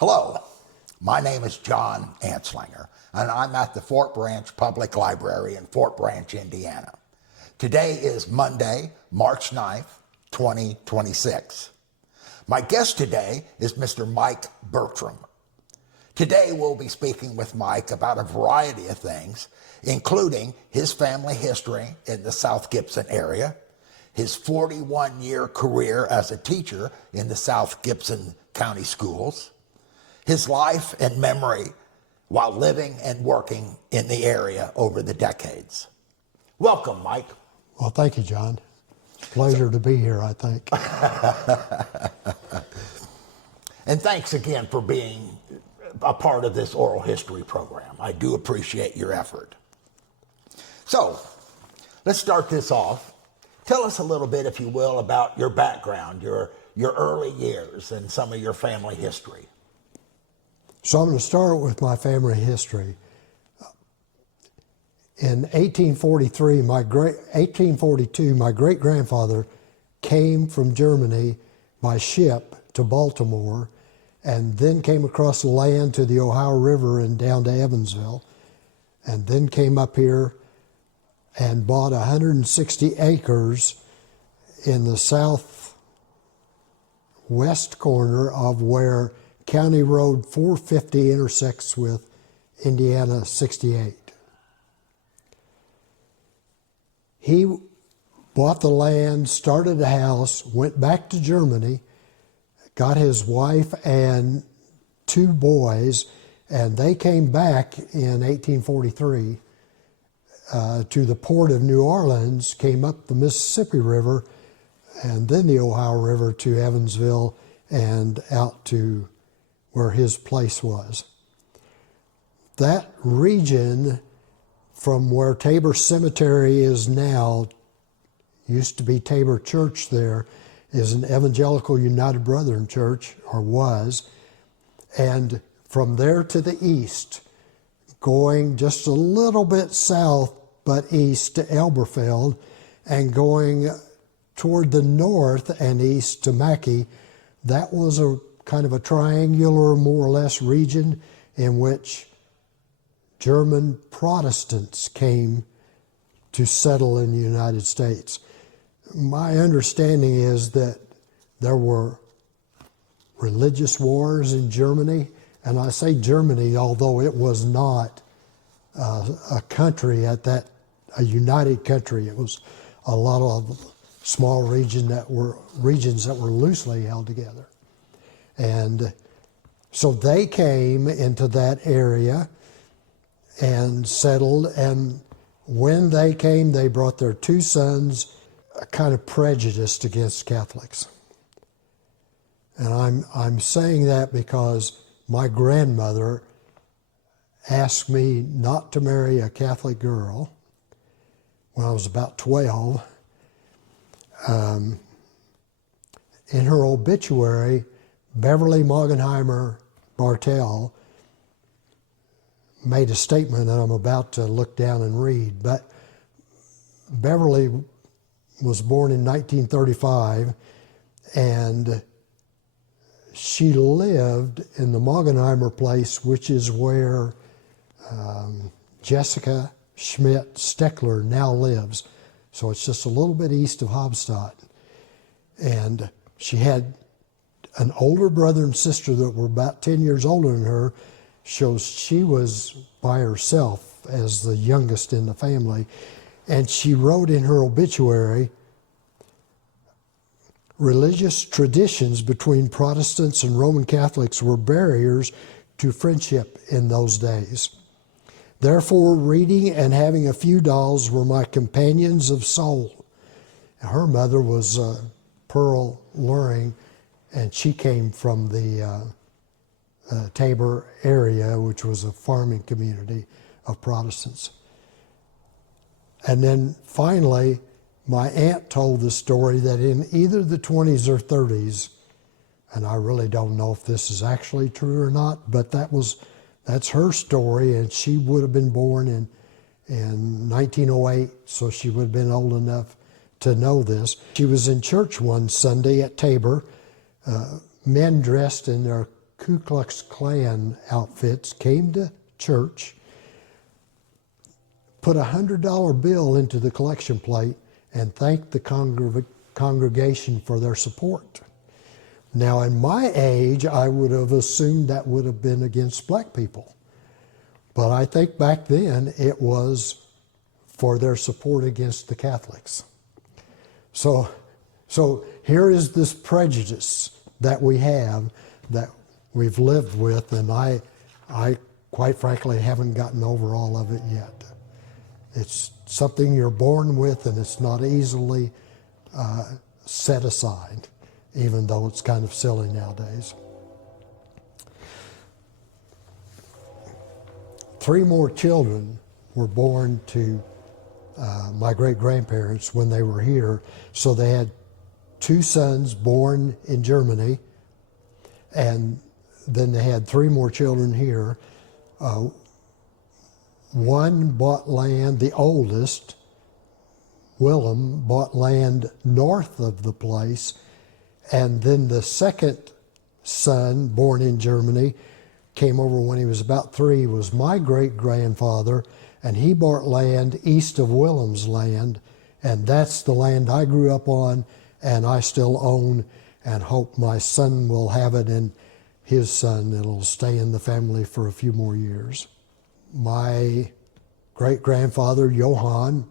Hello, my name is John Anslinger, and I'm at the Fort Branch Public Library in Fort Branch, Indiana. Today is Monday, March 9th, 2026. My guest today is Mr. Mike Bertram. Today we'll be speaking with Mike about a variety of things, including his family history in the South Gibson area, his 41-year career as a teacher in the South Gibson County Schools, his life and memory while living and working in the area over the decades. Welcome, Mike. Well, thank you, John. Pleasure to be here, I think. And thanks again for being a part of this oral history program. I do appreciate your effort. So, let's start this off. Tell us a little bit, if you will, about your background, your early years, and some of your family history. So I'm going to start with my family history. In 1842, my great-grandfather came from Germany by ship to Baltimore and then came across the land to the Ohio River and down to Evansville, and then came up here and bought 160 acres in the southwest corner of where County Road 450 intersects with Indiana 68. He bought the land, started a house, went back to Germany, got his wife and two boys, and they came back in 1843 to the port of New Orleans, came up the Mississippi River, and then the Ohio River to Evansville and out to where his place was. That region from where Tabor Cemetery is now, used to be Tabor Church there, is an Evangelical United Brethren church, or was, and from there to the east, going just a little bit south but east to Elberfeld, and going toward the north and east to Mackay, that was a kind of a triangular, more or less, region in which German Protestants came to settle in the United States. My understanding is that there were religious wars in Germany, and I say Germany, although it was not a country at that, a united country. It was a lot of small regions that were loosely held together. And so they came into that area and settled, and when they came, they brought their two sons, kind of prejudiced against Catholics. And I'm saying that because my grandmother asked me not to marry a Catholic girl when I was about 12. In her obituary, Beverly Moggenheimer Bartell made a statement that I'm about to look down and read, but Beverly was born in 1935, and she lived in the Moggenheimer place, which is where Jessica Schmidt Steckler now lives. So it's just a little bit east of Haubstadt. And she had an older brother and sister that were about 10 years older than her, shows she was by herself as the youngest in the family. And she wrote in her obituary, religious traditions between Protestants and Roman Catholics were barriers to friendship in those days. Therefore, reading and having a few dolls were my companions of soul. Her mother was Pearl Luring, and she came from the Tabor area, which was a farming community of Protestants. And then finally, my aunt told the story that in either the 20s or 30s, and I really don't know if this is actually true or not, but that's her story, and she would have been born in 1908, so she would have been old enough to know this. She was in church one Sunday at Tabor, men dressed in their Ku Klux Klan outfits came to church, put a $100 bill into the collection plate, and thanked the congregation for their support. Now, in my age, I would have assumed that would have been against black people. But I think back then it was for their support against the Catholics. So here is this prejudice that we have, that we've lived with, and I quite frankly haven't gotten over all of it yet. It's something you're born with, and it's not easily set aside, even though it's kind of silly nowadays. 3 more children were born to my great-grandparents when they were here. So they had 2 sons born in Germany, and then they had 3 more children here. One bought land, the oldest, Willem, bought land north of the place, and then the second son, born in Germany, came over when he was about 3, was my great-grandfather, and he bought land east of Willem's land, and that's the land I grew up on, and I still own, and hope my son will have it, and his son, it'll stay in the family for a few more years. My great-grandfather, Johann,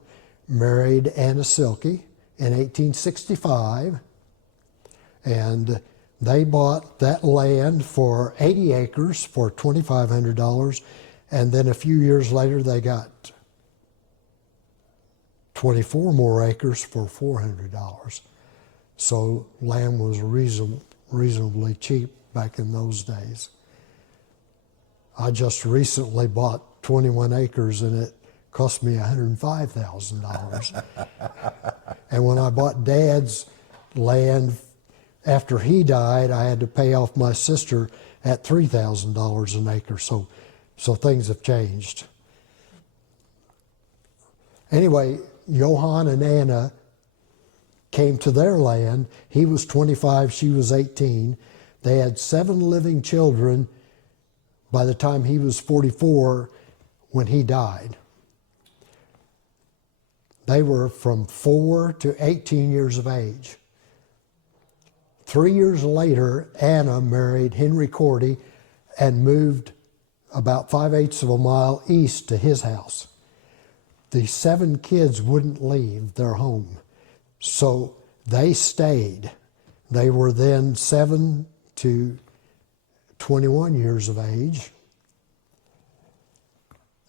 married Anna Silke in 1865, and they bought that land for 80 acres for $2,500, and then a few years later they got 24 more acres for $400. So land was reasonably cheap back in those days. I just recently bought 21 acres and it cost me $105,000. And when I bought Dad's land after he died, I had to pay off my sister at $3,000 an acre. So things have changed. Anyway, Johann and Anna came to their land. He was 25, she was 18. They had 7 living children by the time he was 44 when he died. They were from 4 to 18 years of age. 3 years later, Anna married Henry Cordy and moved about 5/8 of a mile east to his house. The 7 kids wouldn't leave their home, so they stayed. They were then 7 to 21 years of age.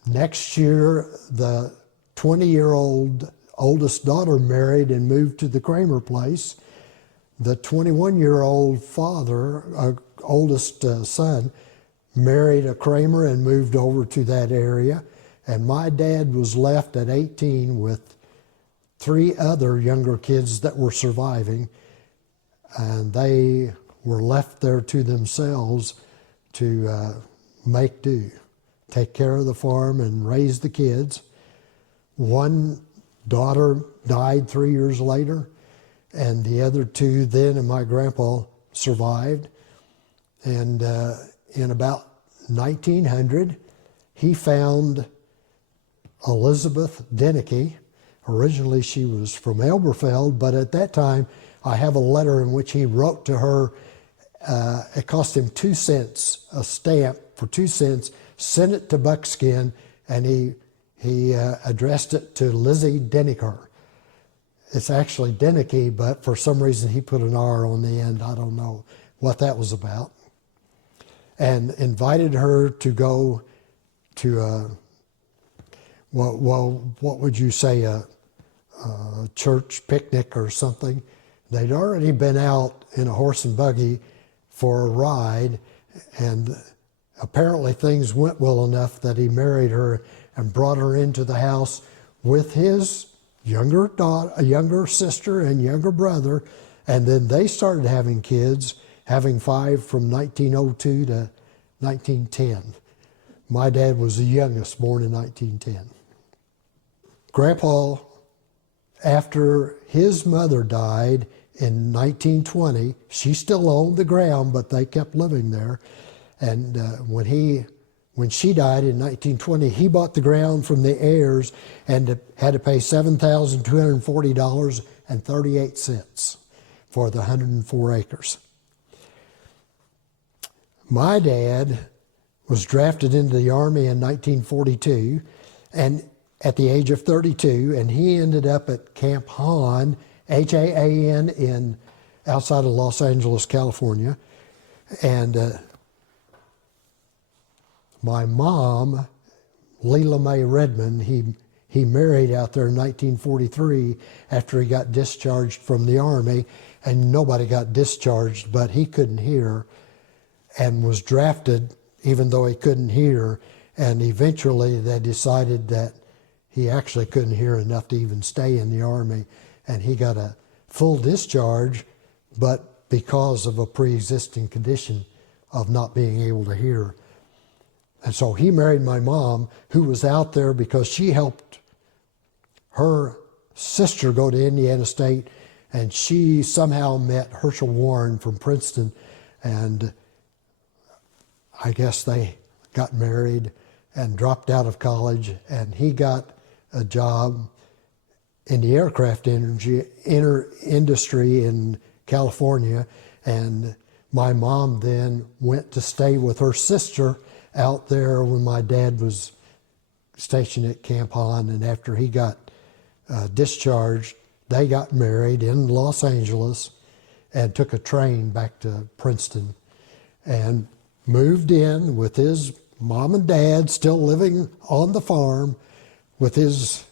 Next year, the 20-year-old oldest daughter married and moved to the Kramer place. The 21-year-old father, oldest son, married a Kramer and moved over to that area. And my dad was left at 18 with 3 other younger kids that were surviving. And they were left there to themselves to make do, take care of the farm and raise the kids. One daughter died 3 years later, and the other 2 then and my grandpa survived. And in about 1900, he found Elizabeth Denicky. Originally she was from Elberfeld, but at that time I have a letter in which he wrote to her. It cost him 2 cents, a stamp for 2 cents, sent it to Buckskin, and he addressed it to Lizzie Denicker. It's actually Denicky, but for some reason he put an R on the end. I don't know what that was about. And invited her to go to what would you say, a church picnic or something. They'd already been out in a horse and buggy for a ride, and apparently things went well enough that he married her and brought her into the house with his younger sister and younger brother, and then they started having kids, having 5 from 1902 to 1910. My dad was the youngest, born in 1910. Grandpa, after his mother died in 1920, she still owned the ground, but they kept living there. And when she died in 1920, he bought the ground from the heirs and had to pay $7,240.38 for the 104 acres. My dad was drafted into the Army in 1942, and at the age of 32, and he ended up at Camp Hahn, H-A-A-N, outside of Los Angeles, California. And my mom, Leela Mae Redmond, he married out there in 1943 after he got discharged from the Army, and nobody got discharged, but he couldn't hear and was drafted even though he couldn't hear, and eventually they decided that he actually couldn't hear enough to even stay in the Army, and he got a full discharge, but because of a pre-existing condition of not being able to hear. And so he married my mom, who was out there because she helped her sister go to Indiana State, and she somehow met Herschel Warren from Princeton, and I guess they got married and dropped out of college, and he got a job in the aircraft industry in California, and my mom then went to stay with her sister out there when my dad was stationed at Camp Hahn, and after he got discharged, they got married in Los Angeles and took a train back to Princeton and moved in with his mom and dad still living on the farm with his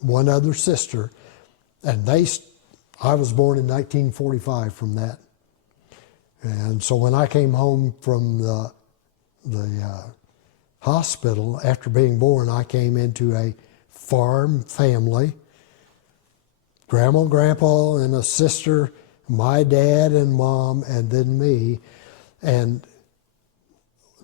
one other sister, and I was born in 1945 from that. And so when I came home from the hospital after being born, I came into a farm family. Grandma, grandpa, and a sister, my dad and mom, and then me. And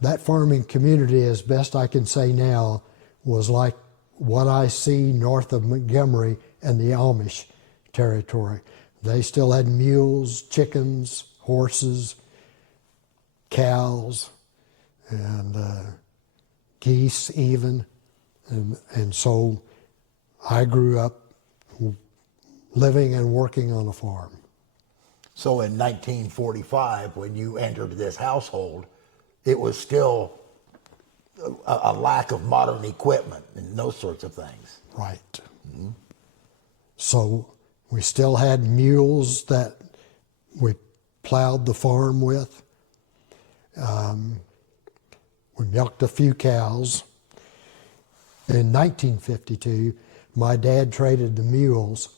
that farming community, as best I can say now, was like what I see north of Montgomery and the Amish territory. They still had mules, chickens, horses, cows, and geese even. And so I grew up living and working on a farm. So in 1945, when you entered this household, it was still a lack of modern equipment and those sorts of things. Right. Mm-hmm. So we still had mules that we plowed the farm with. We milked a few cows. In 1952, my dad traded the mules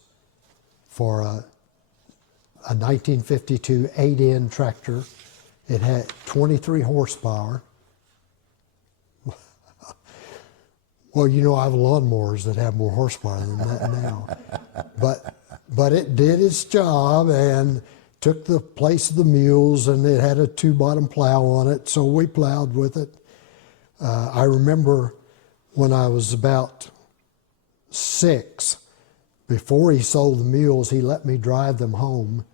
for a 1952 8-in tractor. It had 23 horsepower. Well, you know, I have lawnmowers that have more horsepower than that now. But it did its job and took the place of the mules, and it had a 2-bottom plow on it, so we plowed with it. I remember when I was about 6, before he sold the mules, he let me drive them home.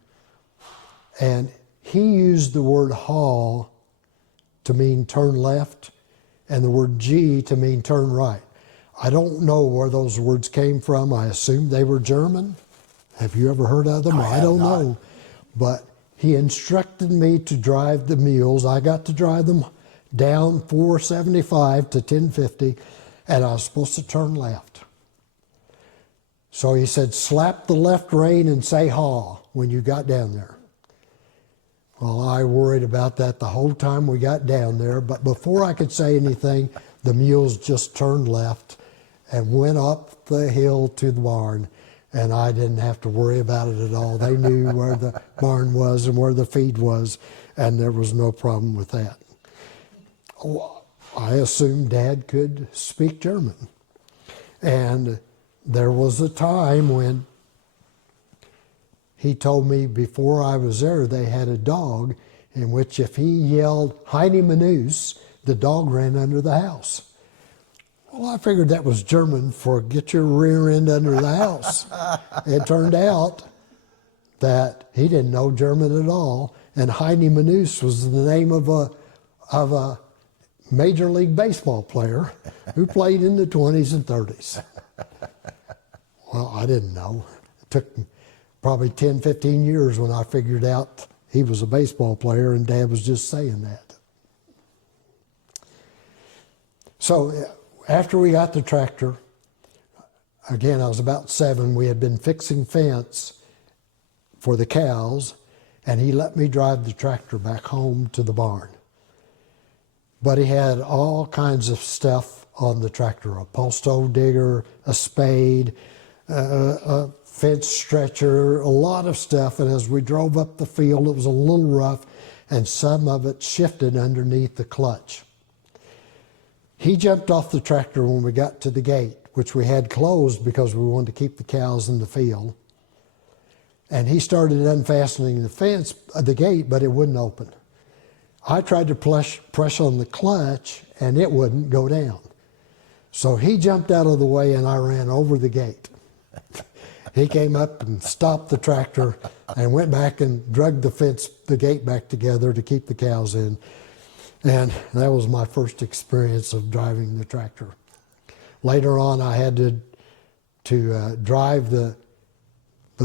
And he used the word haul to mean turn left and the word G to mean turn right. I don't know where those words came from. I assume they were German. Have you ever heard of them? I don't know. But he instructed me to drive the mules. I got to drive them down 475 to 1050, and I was supposed to turn left. So he said, slap the left rein and say haw when you got down there. Well, I worried about that the whole time we got down there, but before I could say anything, the mules just turned left and went up the hill to the barn, and I didn't have to worry about it at all. They knew where the barn was and where the feed was, and there was no problem with that. I assumed Dad could speak German. And there was a time when he told me before I was there they had a dog in which if he yelled Heine Manus, the dog ran under the house. Well, I figured that was German for get your rear end under the house. It turned out that he didn't know German at all, and Heine Manus was the name of a Major League Baseball player who played in the 20s and 30s. Well, I didn't know. It took probably 10, 15 years when I figured out he was a baseball player and Dad was just saying that. So after we got the tractor, again, I was about 7. We had been fixing fence for the cows, and he let me drive the tractor back home to the barn. But he had all kinds of stuff on the tractor, a post hole digger, a spade, a fence stretcher, a lot of stuff. And as we drove up the field, it was a little rough, and some of it shifted underneath the clutch. He jumped off the tractor when we got to the gate, which we had closed because we wanted to keep the cows in the field. And he started unfastening the gate, but it wouldn't open. I tried to press on the clutch, and it wouldn't go down. So he jumped out of the way, and I ran over the gate. He came up and stopped the tractor and went back and dragged the gate back together to keep the cows in. And that was my first experience of driving the tractor. Later on, I had to drive the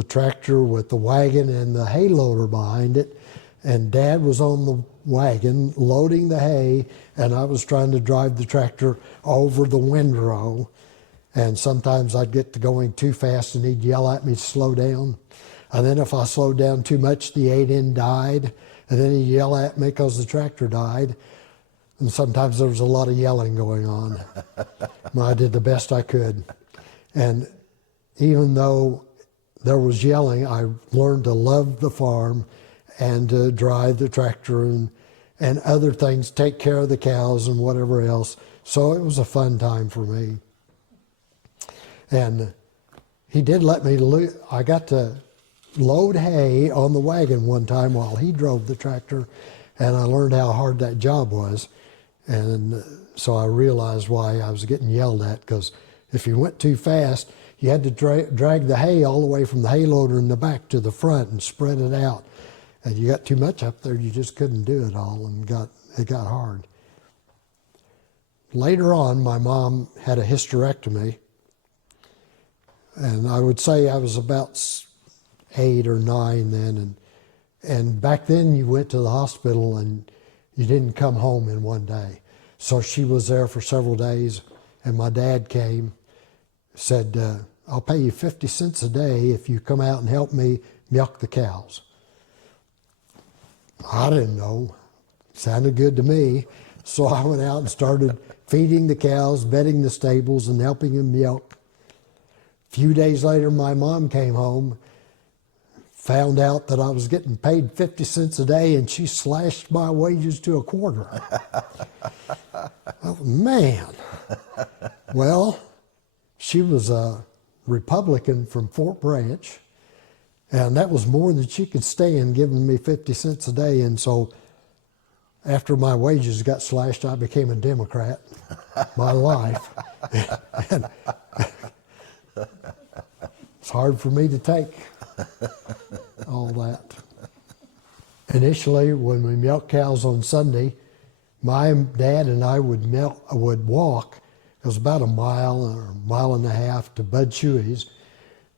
tractor with the wagon and the hay loader behind it. And Dad was on the wagon loading the hay, and I was trying to drive the tractor over the windrow. And sometimes I'd get to going too fast, and he'd yell at me to slow down. And then if I slowed down too much, the 8-in died. And then he'd yell at me because the tractor died. And sometimes there was a lot of yelling going on. I did the best I could. And even though there was yelling, I learned to love the farm and to drive the tractor and other things, take care of the cows and whatever else. So it was a fun time for me. And he did let me, I got to load hay on the wagon one time while he drove the tractor, and I learned how hard that job was. And so I realized why I was getting yelled at, because if you went too fast, you had to drag the hay all the way from the hay loader in the back to the front and spread it out. And you got too much up there, you just couldn't do it all, and it got hard. Later on, my mom had a hysterectomy, and I would say I was about 8 or 9 then. And back then, you went to the hospital and you didn't come home in one day. So she was there for several days, and my dad came, said, I'll pay you 50 cents a day if you come out and help me milk the cows. I didn't know. Sounded good to me. So I went out and started feeding the cows, bedding the stables, and helping them milk. A few days later, my mom came home, found out that I was getting paid 50 cents a day, and she slashed my wages to a quarter. Oh, man. Well, she was a Republican from Fort Branch, and that was more than she could stand, giving me 50 cents a day. And so after my wages got slashed, I became a Democrat my life. And it's hard for me to take all that. Initially, when we milked cows on Sunday, my dad and I would walk. It was about a mile or a mile and a half to Bud Shuey's,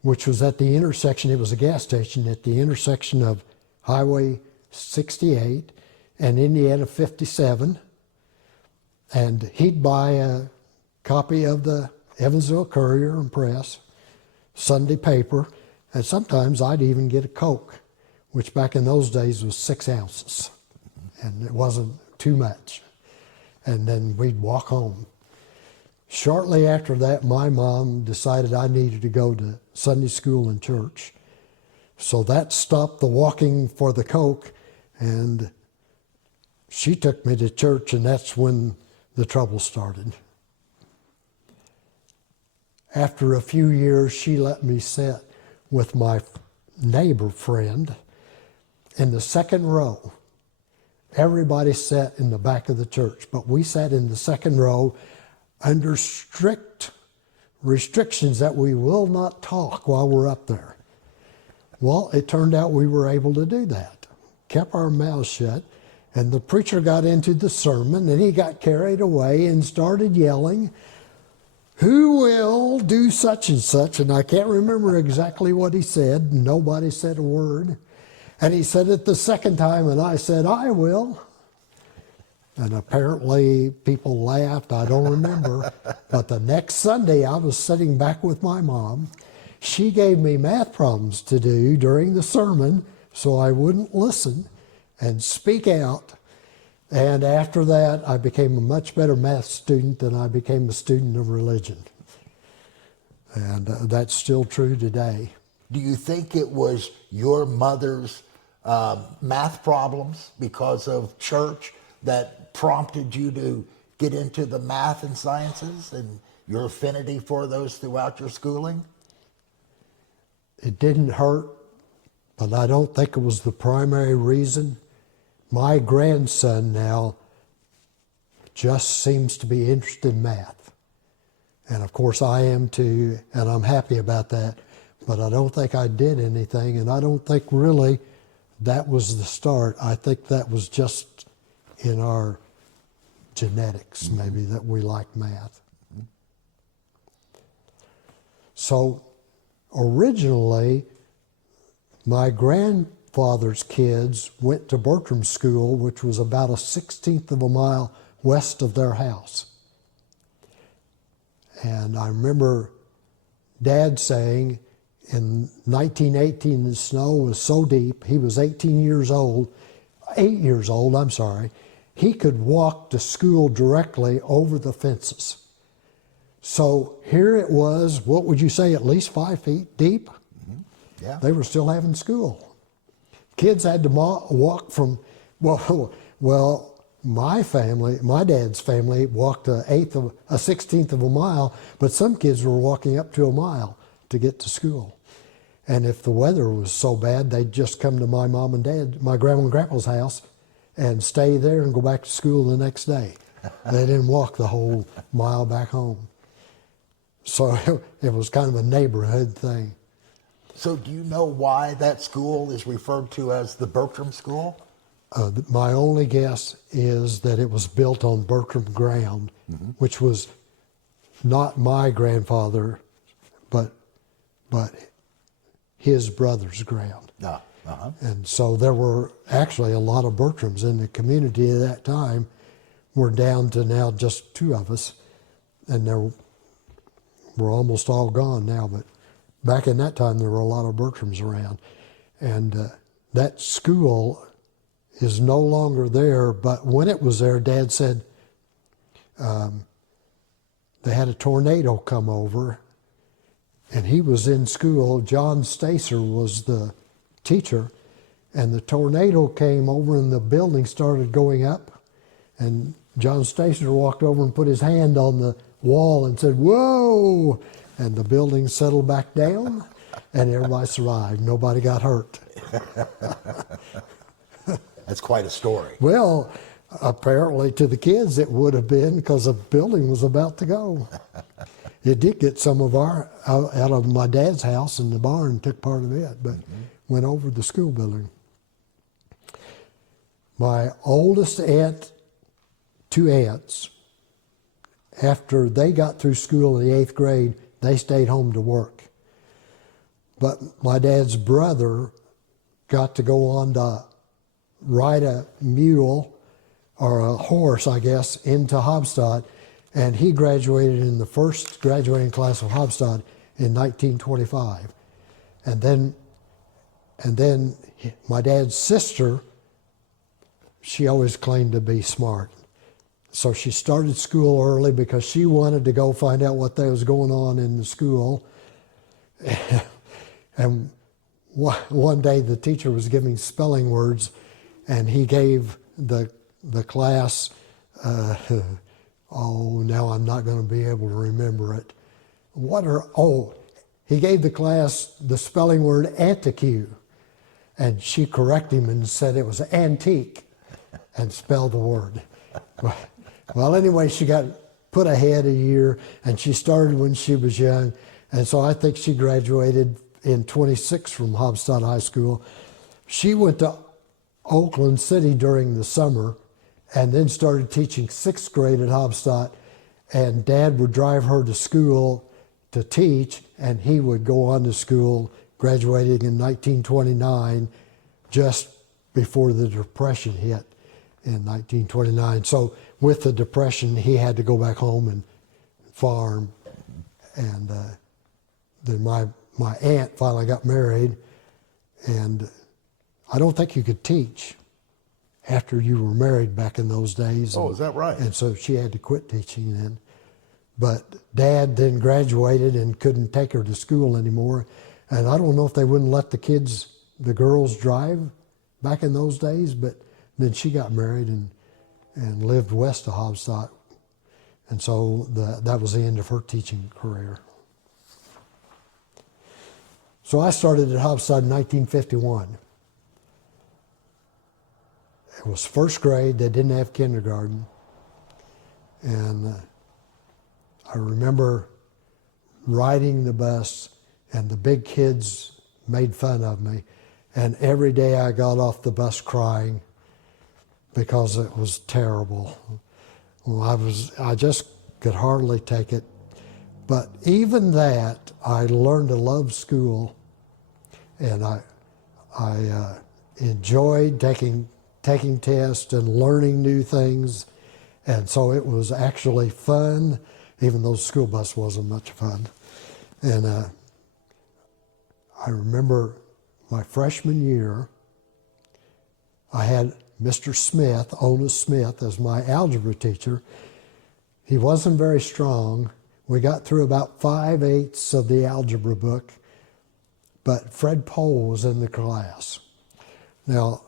which was at the intersection. It was a gas station at the intersection of Highway 68 and Indiana 57. And he'd buy a copy of the Evansville Courier and Press, Sunday paper, and sometimes I'd even get a Coke, which back in those days was 6 ounces, and it wasn't too much. And then we'd walk home. Shortly after that, my mom decided I needed to go to Sunday school and church. So that stopped the walking for the Coke, and she took me to church, and that's when the trouble started. After a few years, she let me sit with my neighbor friend in the second row. Everybody sat in the back of the church, but we sat in the second row under strict restrictions that we will not talk while we're up there. Well, it turned out we were able to do that. kept our mouths shut. And the preacher got into the sermon, and he got carried away and started yelling, "Who will do such and such?" And I can't remember exactly what he said. Nobody said a word. And he said it the second time, and I said, "I will." And apparently people laughed. I don't remember. But the next Sunday, I was sitting back with my mom. She gave me math problems to do during the sermon so I wouldn't listen and speak out. And after that, I became a much better math student than I became a student of religion. And that's still true today. Do you think it was your mother's math problems because of church that prompted you to get into the math and sciences and your affinity for those throughout your schooling? It didn't hurt, but I don't think it was the primary reason. My grandson now just seems to be interested in math. And of course I am too, and I'm happy about that. But I don't think I did anything, and I don't think really that was the start. I think that was just in our genetics, maybe, that we like math. So originally, my grandfather's kids went to Bertram School, which was about a 1/16 of a mile west of their house. And I remember Dad saying in 1918 the snow was so deep, he was 8 years old, he could walk to school directly over the fences. So here it was, what would you say, at least 5 feet deep? Yeah. They were still having school. Kids had to walk from, my family, my dad's family walked a 1/16 of a mile, but some kids were walking up to a mile to get to school. And if the weather was so bad, they'd just come to my mom and dad, my grandma and grandpa's house, and stay there and go back to school the next day. They didn't walk the whole mile back home. So it was kind of a neighborhood thing. So do you know why that school is referred to as the Bertram School? My only guess is that it was built on Bertram ground, which was not my grandfather, but his brother's ground. And so there were actually a lot of Bertrams in the community at that time. We're down to now just 2 of us, and we're almost all gone now, but back in that time there were a lot of Bertrams around. And that school is no longer there, but when it was there, Dad said they had a tornado come over, and he was in school. John Stacer was the teacher, and the tornado came over and the building started going up, and John Stacer walked over and put his hand on the wall and said, "Whoa!" And the building settled back down, and everybody survived. Nobody got hurt. That's quite a story. Well, apparently to the kids it would have been, because the building was about to go. It did get some of our out of my dad's house, and the barn took part of it, but went over the school building. My oldest aunt, 2 aunts, after they got through school in the 8th grade, they stayed home to work. But my dad's brother got to go on to ride a mule, or a horse, I guess, into Haubstadt, and he graduated in the first graduating class of Haubstadt in 1925. And then my dad's sister, she always claimed to be smart. So she started school early because she wanted to go find out what was going on in the school. And one day the teacher was giving spelling words, and he gave the class, now I'm not going to be able to remember it. He gave the class the spelling word antiquue, and she corrected him and said it was antique, and spelled the word. Well, anyway, she got put ahead a year, and she started when she was young, and so I think she graduated in 26 from Haubstadt High School. She went to Oakland City during the summer, and then started teaching 6th grade at Haubstadt. And Dad would drive her to school to teach, and he would go on to school, graduating in 1929, just before the Depression hit in 1929. So with the Depression, he had to go back home and farm. And then my aunt finally got married, and I don't think you could teach after you were married back in those days. Oh, is that right? And so she had to quit teaching then. But Dad then graduated and couldn't take her to school anymore. And I don't know if they wouldn't let the girls drive back in those days, but then she got married and lived west of Haubstadt. And so that was the end of her teaching career. So I started at Haubstadt in 1951. It was 1st grade. They didn't have kindergarten. And I remember riding the bus, and the big kids made fun of me. And every day I got off the bus crying because it was terrible. Well, I just could hardly take it. But even that, I learned to love school, and I enjoyed taking tests and learning new things. And so it was actually fun, even though the school bus wasn't much fun. And I remember my freshman year, I had Mr. Smith, Otis Smith, as my algebra teacher. He wasn't very strong. We got through about 5/8 of the algebra book, but Fred Pohl was in the class. Now,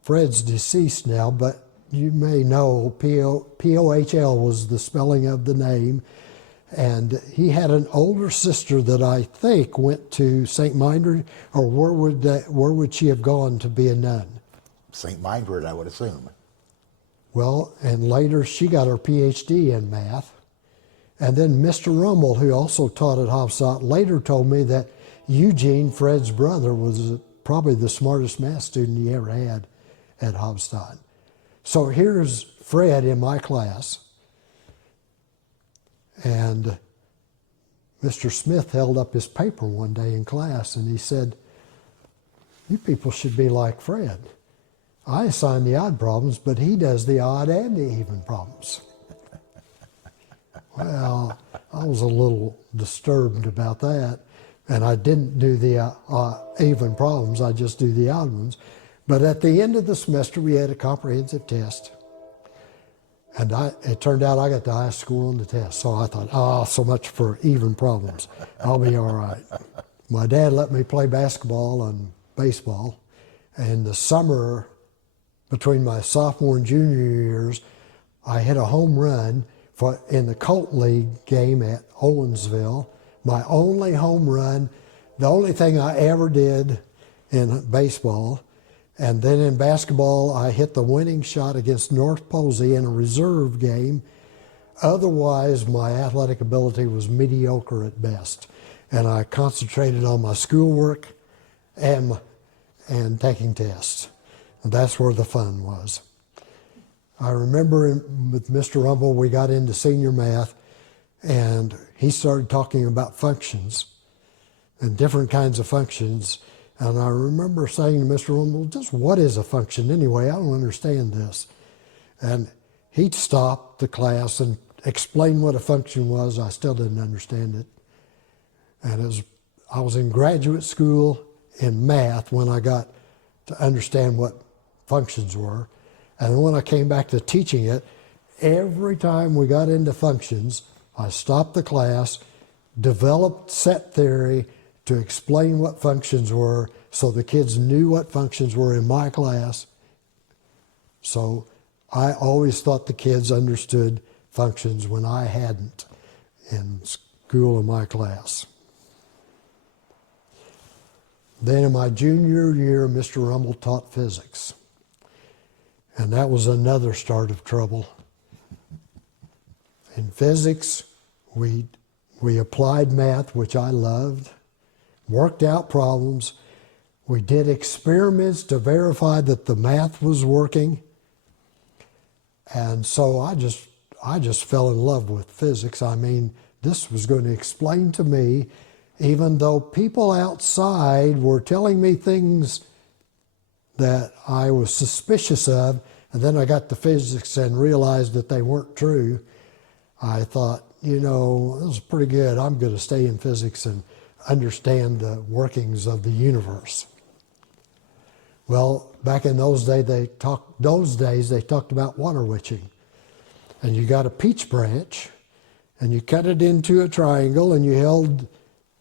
Fred's deceased now, but you may know P-O-H-L was the spelling of the name. And he had an older sister that I think went to St. Meinrad, or where would she have gone to be a nun? St. Meinrad, I would assume. Well, and later she got her PhD in math. And then Mr. Rummel, who also taught at Haubstadt, later told me that Eugene, Fred's brother, was probably the smartest math student he ever had at Haubstadt. So here's Fred in my class. And Mr. Smith held up his paper one day in class, and he said, "You people should be like Fred. I assign the odd problems, but he does the odd and the even problems." Well, I was a little disturbed about that, and I didn't do the even problems, I just do the odd ones. But at the end of the semester, we had a comprehensive test. And it turned out I got the highest score on the test. So I thought, so much for even problems. I'll be all right. My dad let me play basketball and baseball. And the summer between my sophomore and junior years, I hit a home run in the Colt League game at Owensville. My only home run, the only thing I ever did in baseball. And then in basketball, I hit the winning shot against North Posey in a reserve game. Otherwise, my athletic ability was mediocre at best. And I concentrated on my schoolwork and taking tests. And that's where the fun was. I remember with Mr. Rummel, we got into senior math, and he started talking about functions and different kinds of functions. And I remember saying to Mr. Rummel, "Just what is a function anyway? I don't understand this." And he stopped the class and explained what a function was. I still didn't understand it. And I was in graduate school in math when I got to understand what functions were. And then when I came back to teaching it, every time we got into functions, I stopped the class, developed set theory to explain what functions were so the kids knew what functions were in my class. So I always thought the kids understood functions when I hadn't in school in my class. Then in my junior year, Mr. Rummel taught physics. And that was another start of trouble. In physics, we applied math, which I loved, worked out problems. We did experiments to verify that the math was working. And so I just fell in love with physics. I mean, this was going to explain to me, even though people outside were telling me things that I was suspicious of, and then I got to physics and realized that they weren't true. I thought, you know, this is pretty good. I'm going to stay in physics and understand the workings of the universe. Well, back in those days, they talked about water witching. And you got a peach branch, and you cut it into a triangle, and you held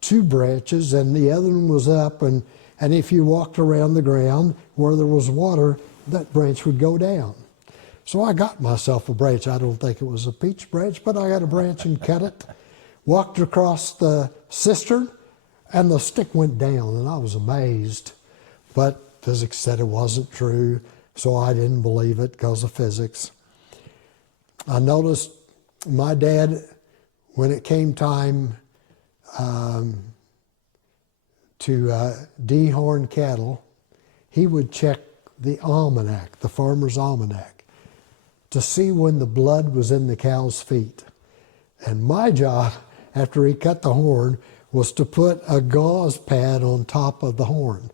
two branches, and the other one was up, and if you walked around the ground where there was water, that branch would go down. So I got myself a branch. I don't think it was a peach branch, but I got a branch and cut it, walked across the cistern, and the stick went down, and I was amazed. But physics said it wasn't true, so I didn't believe it because of physics. I noticed my dad, when it came time to dehorn cattle, he would check the almanac, the farmer's almanac, to see when the blood was in the cow's feet. And my job, after he cut the horn, was to put a gauze pad on top of the horn.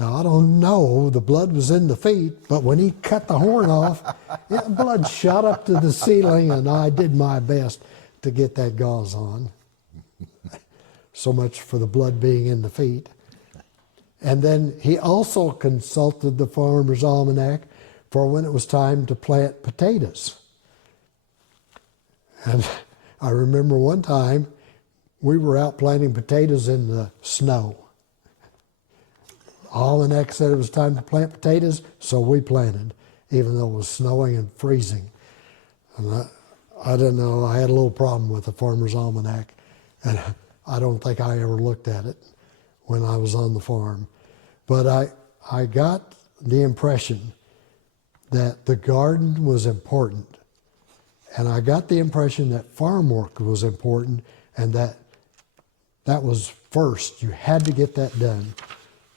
Now, I don't know, the blood was in the feet, but when he cut the horn off, blood shot up to the ceiling, and I did my best to get that gauze on. So much for the blood being in the feet. And then he also consulted the farmer's almanac for when it was time to plant potatoes. And I remember one time we were out planting potatoes in the snow. Almanac said it was time to plant potatoes, so we planted, even though it was snowing and freezing. And I don't know, I had a little problem with the farmer's almanac, and I don't think I ever looked at it when I was on the farm. But I got the impression that the garden was important, and I got the impression that farm work was important, and that was first. You had to get that done.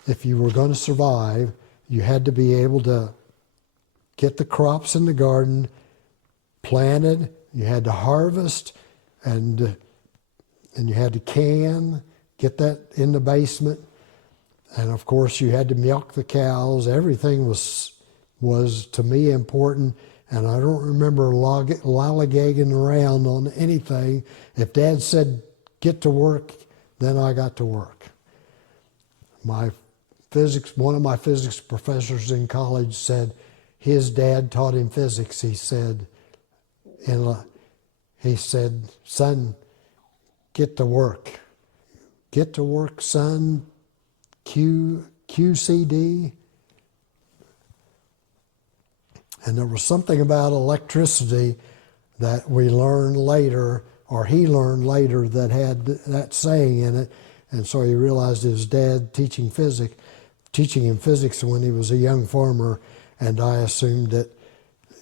If you were going to survive, you had to be able to get the crops in the garden planted, you had to harvest, and you had to can, get that in the basement, and of course you had to milk the cows. Everything was to me important, and I don't remember lollygagging around on anything. If Dad said get to work, then I got to work. One of my physics professors in college said his dad taught him physics. He said, son, get to work. Get to work, son. QCD. And there was something about electricity that we learned later, or he learned later, that had that saying in it. And so he realized his dad teaching him physics when he was a young farmer, and I assumed that,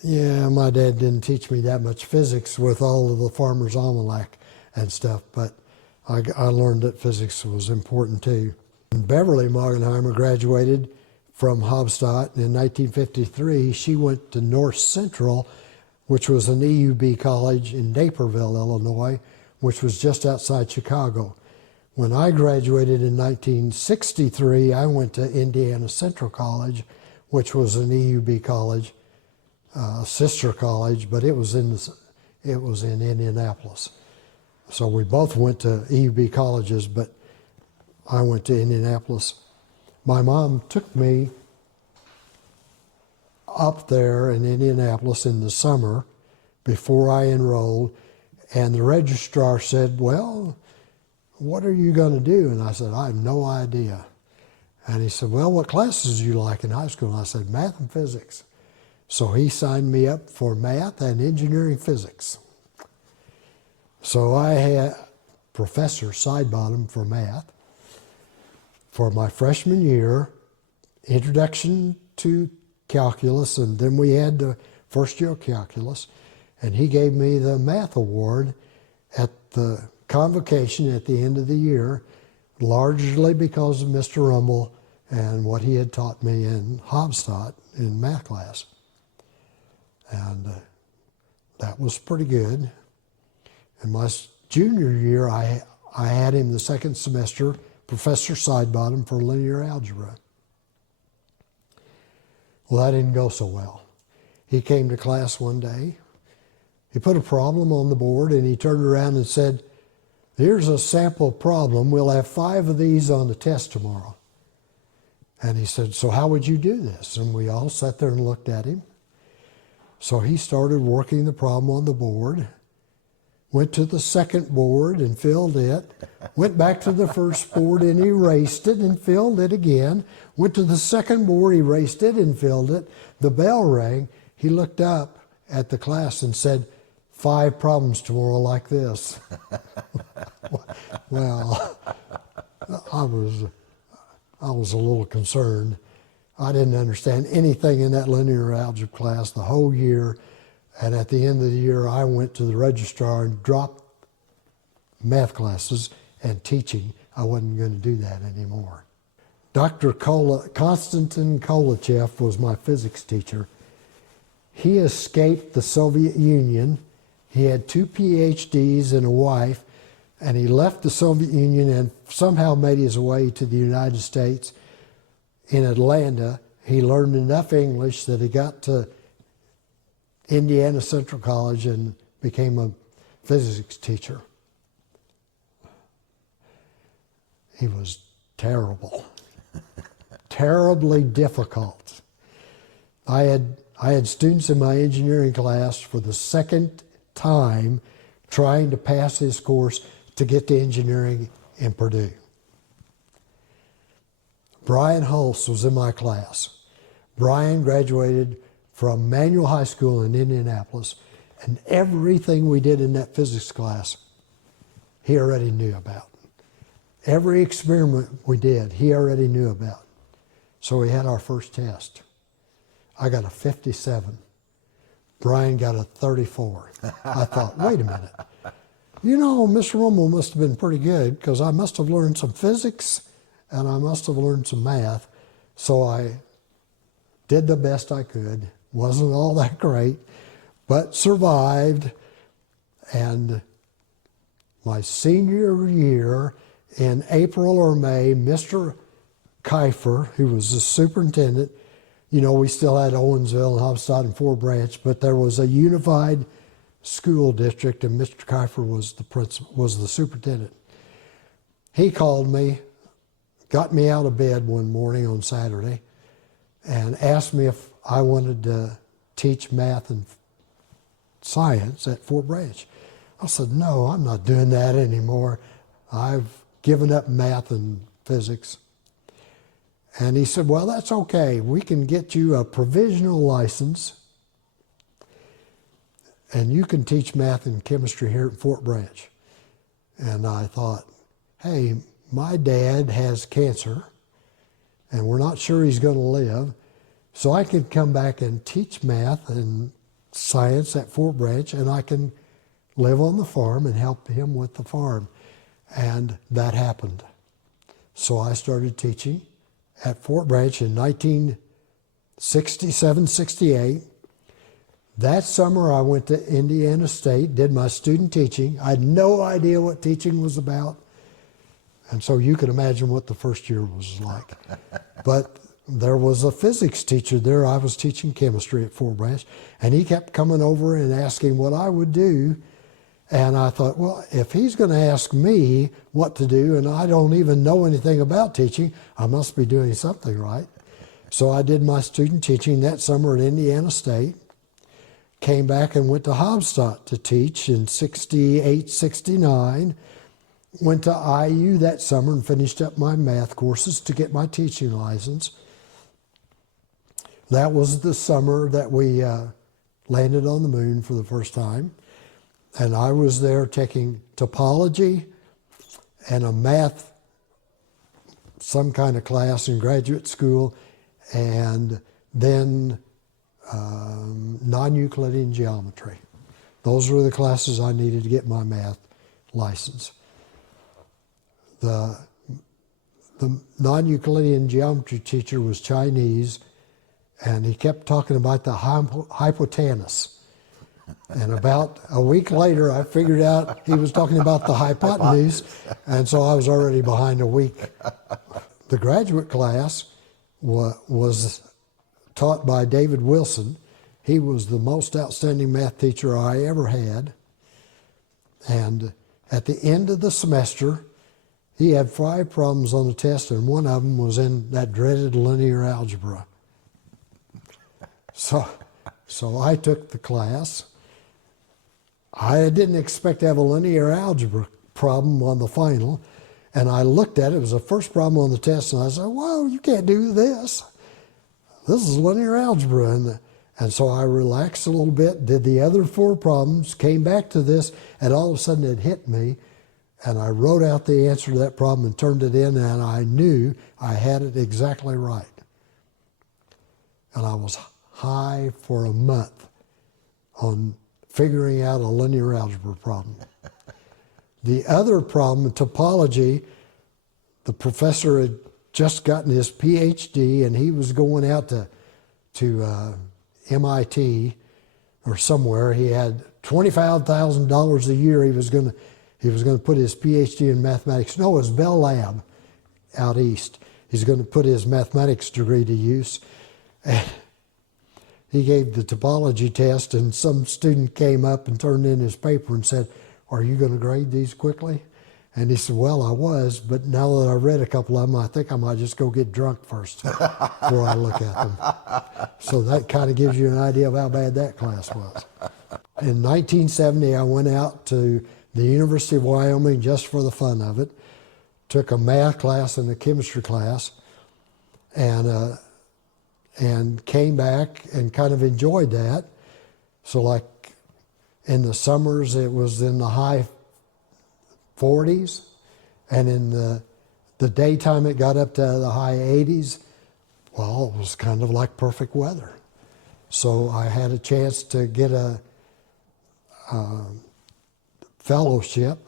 yeah, my dad didn't teach me that much physics with all of the farmer's almanac and stuff, but I learned that physics was important too. Beverly Morgenheimer graduated from Haubstadt in 1953. She went to North Central, which was an EUB college in Naperville, Illinois, which was just outside Chicago. When I graduated in 1963, I went to Indiana Central College, which was an EUB college, sister college, but it was in Indianapolis. So we both went to EUB colleges, but I went to Indianapolis. My mom took me up there in Indianapolis in the summer before I enrolled, and the registrar said, well, what are you going to do? And I said, I have no idea. And he said, well, what classes do you like in high school? And I said, math and physics. So he signed me up for math and engineering physics. So I had Professor Sidebottom for math for my freshman year, introduction to calculus, and then we had the first year calculus, and he gave me the math award at the convocation at the end of the year, largely because of Mr. Rummel and what he had taught me in Haubstadt in math class. And that was pretty good. In my junior year, I had him the second semester, Professor Sidebottom, for linear algebra. Well, that didn't go so well. He came to class one day. He put a problem on the board, and he turned around and said, "Here's a sample problem. We'll have 5 of these on the test tomorrow." And he said, "So how would you do this?" And we all sat there and looked at him. So he started working the problem on the board, went to the second board and filled it, went back to the first board and erased it and filled it again, went to the second board, erased it and filled it. The bell rang. He looked up at the class and said, "5 problems tomorrow like this." Well, I was a little concerned. I didn't understand anything in that linear algebra class the whole year. And at the end of the year, I went to the registrar and dropped math classes and teaching. I wasn't going to do that anymore. Dr. Konstantin Kolachev was my physics teacher. He escaped the Soviet Union. He had 2 PhDs and a wife, and he left the Soviet Union and somehow made his way to the United States. In Atlanta, he learned enough English that he got to Indiana Central College and became a physics teacher. He was terrible, terribly difficult. I had students in my engineering class for the second time trying to pass his course to get to engineering in Purdue. Brian Hulse was in my class. Brian graduated from Manual High School in Indianapolis, and everything we did in that physics class, he already knew about. Every experiment we did, he already knew about. So we had our first test. I got a 57. Brian got a 34. I thought, wait a minute. You know, Mr. Rummel must have been pretty good, because I must have learned some physics and I must have learned some math. So I did the best I could. Wasn't all that great, but survived. And my senior year, in April or May, Mr. Kiefer, who was the superintendent, you know, we still had Owensville and Haubstadt and Fort Branch, but there was a unified school district, and Mr. Kiefer was the principal, was the superintendent. He called me, got me out of bed one morning on Saturday, and asked me if I wanted to teach math and science at Fort Branch. I said, "No, I'm not doing that anymore. I've given up math and physics." And he said, "Well, that's okay. We can get you a provisional license, and you can teach math and chemistry here at Fort Branch." And I thought, hey, my dad has cancer, and we're not sure he's going to live, so I could come back and teach math and science at Fort Branch, and I can live on the farm and help him with the farm. And that happened. So I started teaching at Fort Branch in 1967, 68. That summer I went to Indiana State, did my student teaching. I had no idea what teaching was about. And so you can imagine what the first year was like. But there was a physics teacher there. I was teaching chemistry at Fort Branch, and he kept coming over and asking what I would do. And I thought, well, if he's going to ask me what to do, and I don't even know anything about teaching, I must be doing something right. So I did my student teaching that summer at Indiana State, came back and went to Haubstadt to teach in 68, 69, went to IU that summer and finished up my math courses to get my teaching license. That was the summer that we landed on the moon for the first time. And I was there taking topology and a math, some kind of class in graduate school, and then non-Euclidean geometry. Those were the classes I needed to get my math license. The the non-Euclidean geometry teacher was Chinese, and he kept talking about the hypotenuse. And about a week later, I figured out he was talking about the hypotenuse, and so I was already behind a week. The graduate class was taught by David Wilson. He was the most outstanding math teacher I ever had. And at the end of the semester, he had 5 problems on the test, and one of them was in that dreaded linear algebra. So I took the class. I didn't expect to have a linear algebra problem on the final, and I looked at it. It was the first problem on the test, and I said, "Whoa, you can't do this. This is linear algebra." And so I relaxed a little bit, did the other 4 problems, came back to this, and all of a sudden it hit me, and I wrote out the answer to that problem and turned it in, and I knew I had it exactly right. And I was high for a month on figuring out a linear algebra problem. The other problem, topology, the professor had just gotten his PhD, and he was going out to MIT or somewhere. He had $25,000 a year. He was going to put his PhD in mathematics. No, it was Bell Lab out east. He's going to put his mathematics degree to use. And he gave the topology test, and some student came up and turned in his paper and said, "Are you going to grade these quickly?" And he said, "Well, I was, but now that I've read a couple of them, I think I might just go get drunk first before I look at them." So that kind of gives you an idea of how bad that class was. In 1970, I went out to the University of Wyoming just for the fun of it, took a math class and a chemistry class, and came back and kind of enjoyed that. So like in the summers, it was in the high 40s, and in the daytime it got up to the high 80s. Well, it was kind of like perfect weather. So I had a chance to get a fellowship,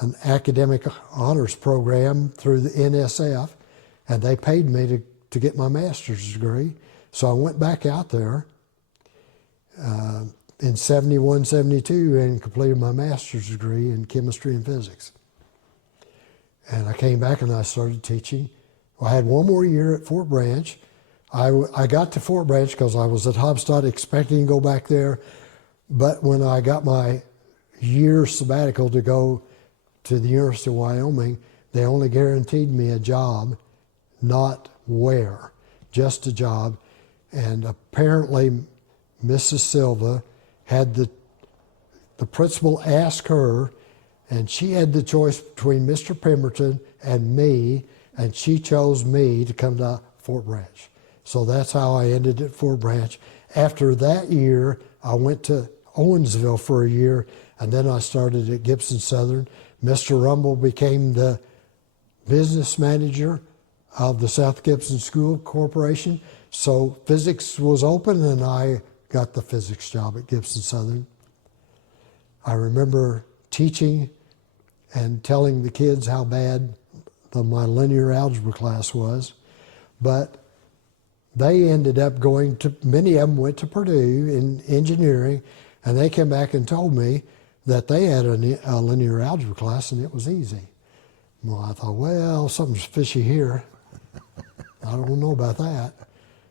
an academic honors program through the NSF, and they paid me to get my master's degree. So I went back out there in 71, 72 and completed my master's degree in chemistry and physics. And I came back and I started teaching. Well, I had one more year at Fort Branch. I got to Fort Branch because I was at Haubstadt expecting to go back there. But when I got my year sabbatical to go to the University of Wyoming, they only guaranteed me a job, not where, just a job. And apparently Mrs. Silva had the principal ask her, and she had the choice between Mr. Pemberton and me, and she chose me to come to Fort Branch. So that's how I ended at Fort Branch. After that year, I went to Owensville for a year, and then I started at Gibson Southern. Mr. Rumble became the business manager of the South Gibson School Corporation. So physics was open, and I got the physics job at Gibson Southern. I remember teaching and telling the kids how bad my linear algebra class was, but they ended up going to, many of them went to Purdue in engineering, and they came back and told me that they had a linear algebra class and it was easy. Well, I thought, well, something's fishy here. I don't know about that,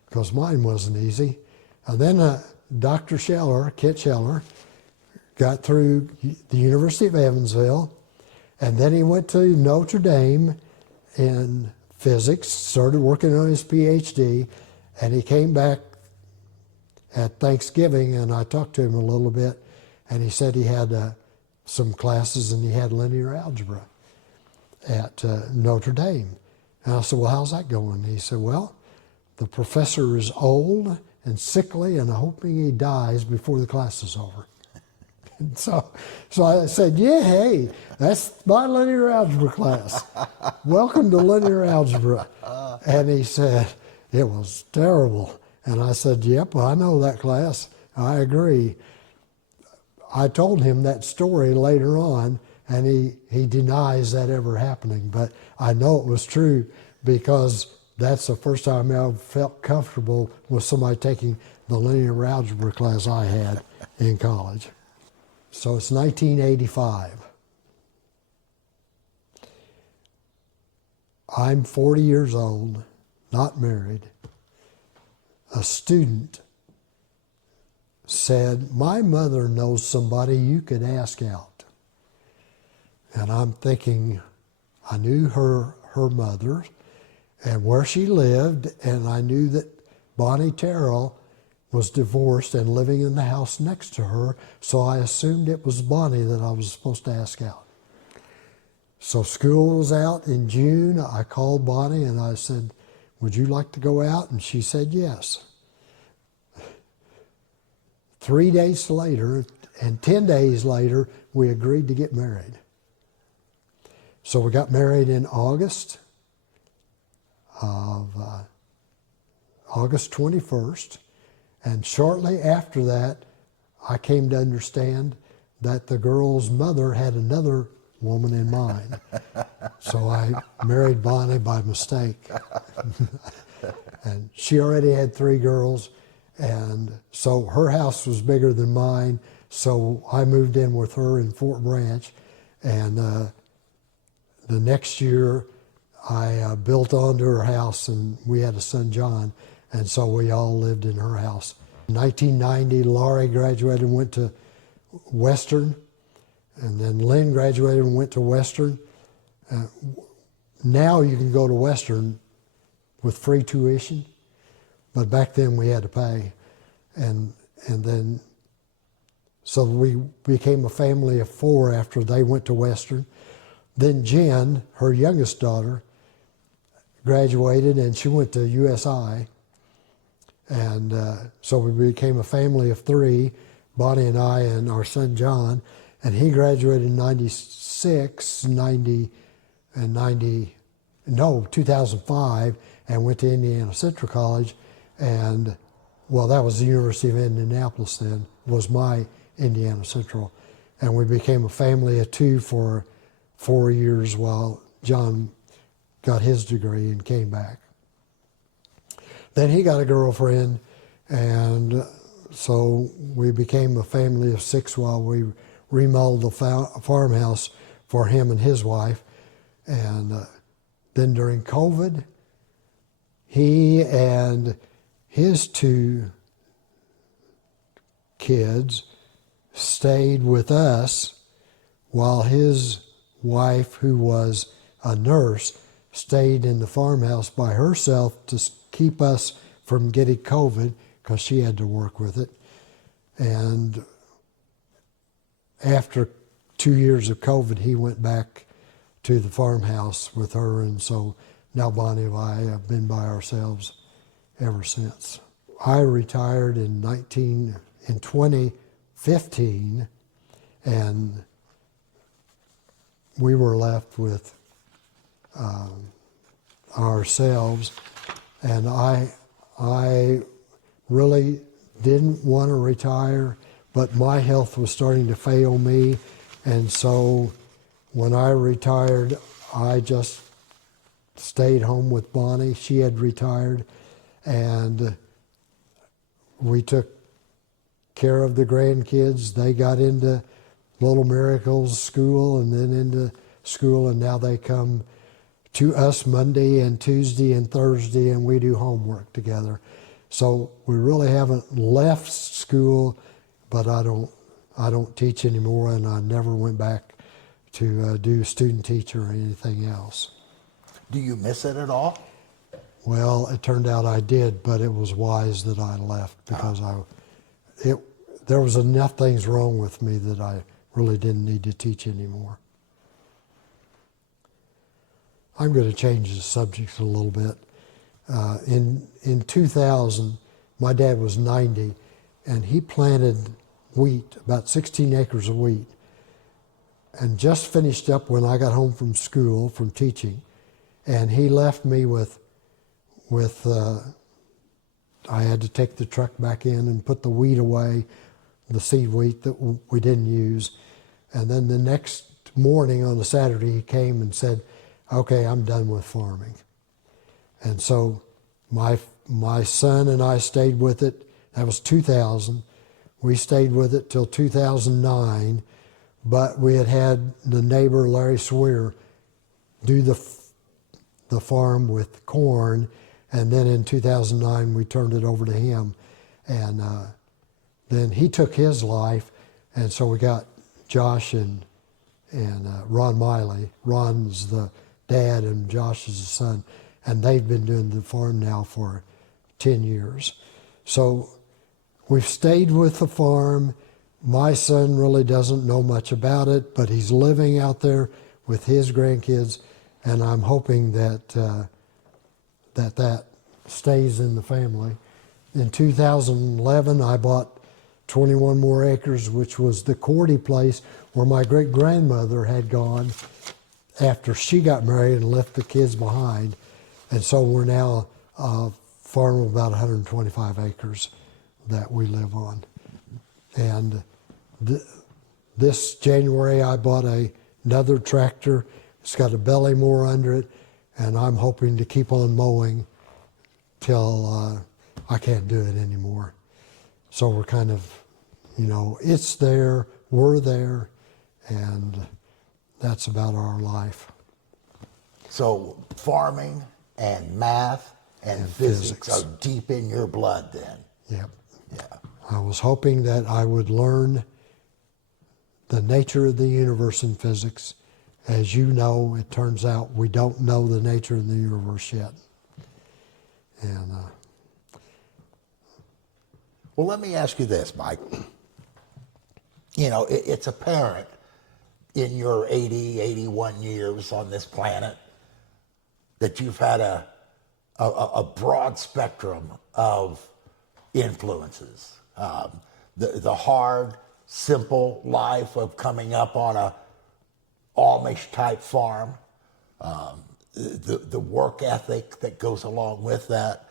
because mine wasn't easy. And then Dr. Scheller, Kit Scheller, got through the University of Evansville, and then he went to Notre Dame in physics, started working on his PhD, and he came back at Thanksgiving, and I talked to him a little bit, and he said he had some classes and he had linear algebra at Notre Dame. And I said, well, how's that going? He said, well, the professor is old and sickly, and I'm hoping he dies before the class is over. And so I said, yeah, hey, that's my linear algebra class. Welcome to linear algebra. And he said, it was terrible. And I said, yep, I know that class. I agree. I told him that story later on, And he denies that ever happening, but I know it was true because that's the first time I felt comfortable with somebody taking the linear algebra class I had in college. So it's 1985. I'm 40 years old, not married. A student said, "My mother knows somebody you could ask out." And I'm thinking, I knew her mother and where she lived, and I knew that Bonnie Terrell was divorced and living in the house next to her, so I assumed it was Bonnie that I was supposed to ask out. So school was out in June. I called Bonnie and I said, "Would you like to go out?" And she said yes. 3 days later, and 10 days later, we agreed to get married. So we got married in August 21st, and shortly after that, I came to understand that the girl's mother had another woman in mind. So I married Bonnie by mistake. And she already had 3 girls, and so her house was bigger than mine, so I moved in with her in Fort Branch, and the next year I built onto her house, and we had a son, John, and so we all lived in her house. In 1990, Laurie graduated and went to Western, and then Lynn graduated and went to Western. Now you can go to Western with free tuition, but back then we had to pay. And then, so we became a family of 4 after they went to Western. Then Jen, her youngest daughter, graduated and she went to USI. And so we became a family of 3, Bonnie and I and our son John. And he graduated in 2005, and went to Indiana Central College. And, well, that was the University of Indianapolis then, was my Indiana Central. And we became a family of 2 for 4 years while John got his degree and came back. Then he got a girlfriend, and so we became a family of 6 while we remodeled the farmhouse for him and his wife. And then during COVID, he and his 2 kids stayed with us while his wife, who was a nurse, stayed in the farmhouse by herself to keep us from getting COVID, because she had to work with it. And after 2 years of COVID, he went back to the farmhouse with her, and so now Bonnie and I have been by ourselves ever since. I retired in 2015, and we were left with ourselves, and I really didn't want to retire, but my health was starting to fail me, and so when I retired, I just stayed home with Bonnie. She had retired, and we took care of the grandkids. They got into Little Miracles school and then into school, and now they come to us Monday and Tuesday and Thursday, and we do homework together. So we really haven't left school, but I don't teach anymore, and I never went back to do student teacher or anything else. Do you miss it at all? Well, it turned out I did, but it was wise that I left, because there was enough things wrong with me that I really didn't need to teach anymore. I'm going to change the subject a little bit. In 2000, my dad was 90, and he planted wheat, about 16 acres of wheat, and just finished up when I got home from school, from teaching, and he left me with I had to take the truck back in and put the wheat away, the seed wheat that we didn't use. And then the next morning on a Saturday, he came and said, okay, I'm done with farming. And so my son and I stayed with it. That was 2000. We stayed with it till 2009, but we had the neighbor, Larry Swear, do the farm with corn, and then in 2009 we turned it over to him. And then he took his life, and so we got Josh and Ron Miley. Ron's the dad and Josh is the son, and they've been doing the farm now for 10 years. So we've stayed with the farm. My son really doesn't know much about it, but he's living out there with his grandkids, and I'm hoping that that stays in the family. In 2011, I bought 21 more acres, which was the Cordy place where my great-grandmother had gone after she got married and left the kids behind. And so we're now a farm of about 125 acres that we live on. And this January, I bought another tractor. It's got a belly mower under it, and I'm hoping to keep on mowing till I can't do it anymore. So we're kind of, it's there, we're there, and that's about our life. So farming and math and physics are deep in your blood then. Yep. Yeah. I was hoping that I would learn the nature of the universe in physics. As you know, it turns out we don't know the nature of the universe yet. And well, let me ask you this, Mike. It's apparent in your 80, 81 years on this planet that you've had a broad spectrum of influences. The hard, simple life of coming up on a Amish type farm, the work ethic that goes along with that,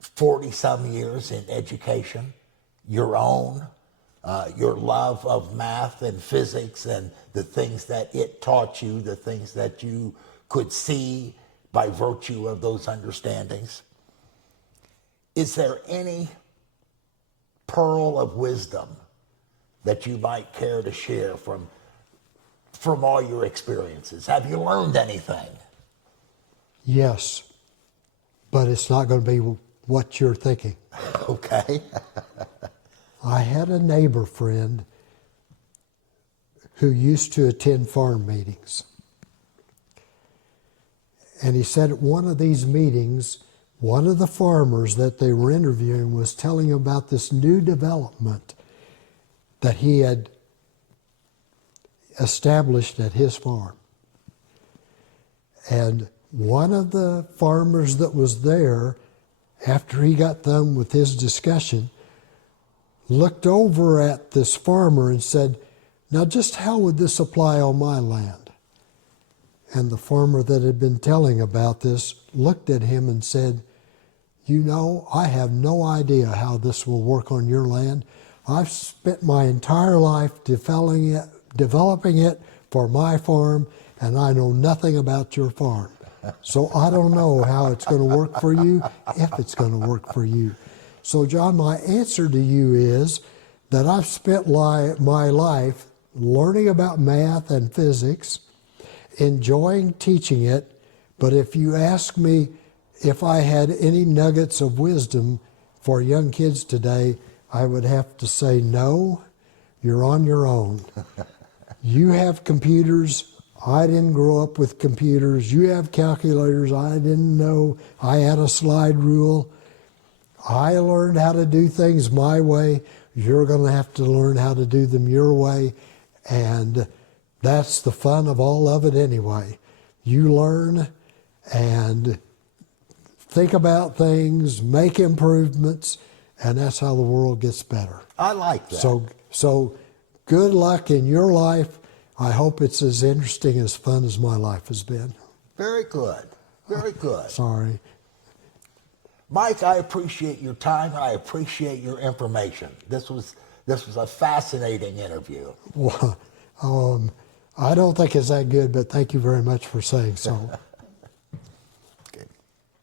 40 some years in education, your own, your love of math and physics and the things that it taught you, the things that you could see by virtue of those understandings. Is there any pearl of wisdom that you might care to share from all your experiences? Have you learned anything? yes, but it's not going to be what you're thinking. Okay. I had a neighbor friend who used to attend farm meetings. And he said at one of these meetings, one of the farmers that they were interviewing was telling about this new development that he had established at his farm. And one of the farmers that was there, after he got done with his discussion, looked over at this farmer and said, now just how would this apply on my land? And the farmer that had been telling about this looked at him and said, I have no idea how this will work on your land. I've spent my entire life developing it for my farm, and I know nothing about your farm. So I don't know how it's going to work for you, if it's going to work for you. So John, my answer to you is that I've spent my life learning about math and physics, enjoying teaching it, but if you ask me if I had any nuggets of wisdom for young kids today, I would have to say no, you're on your own. You have computers. I didn't grow up with computers. You have calculators. I didn't know. I had a slide rule. I learned how to do things my way. You're going to have to learn how to do them your way. And that's the fun of all of it anyway. You learn and think about things, make improvements, and that's how the world gets better. I like that. So good luck in your life. I hope it's as interesting as fun as my life has been. Very good. Very good. Sorry. Mike, I appreciate your time and I appreciate your information. This was a fascinating interview. Well, I don't think it's that good, but thank you very much for saying so.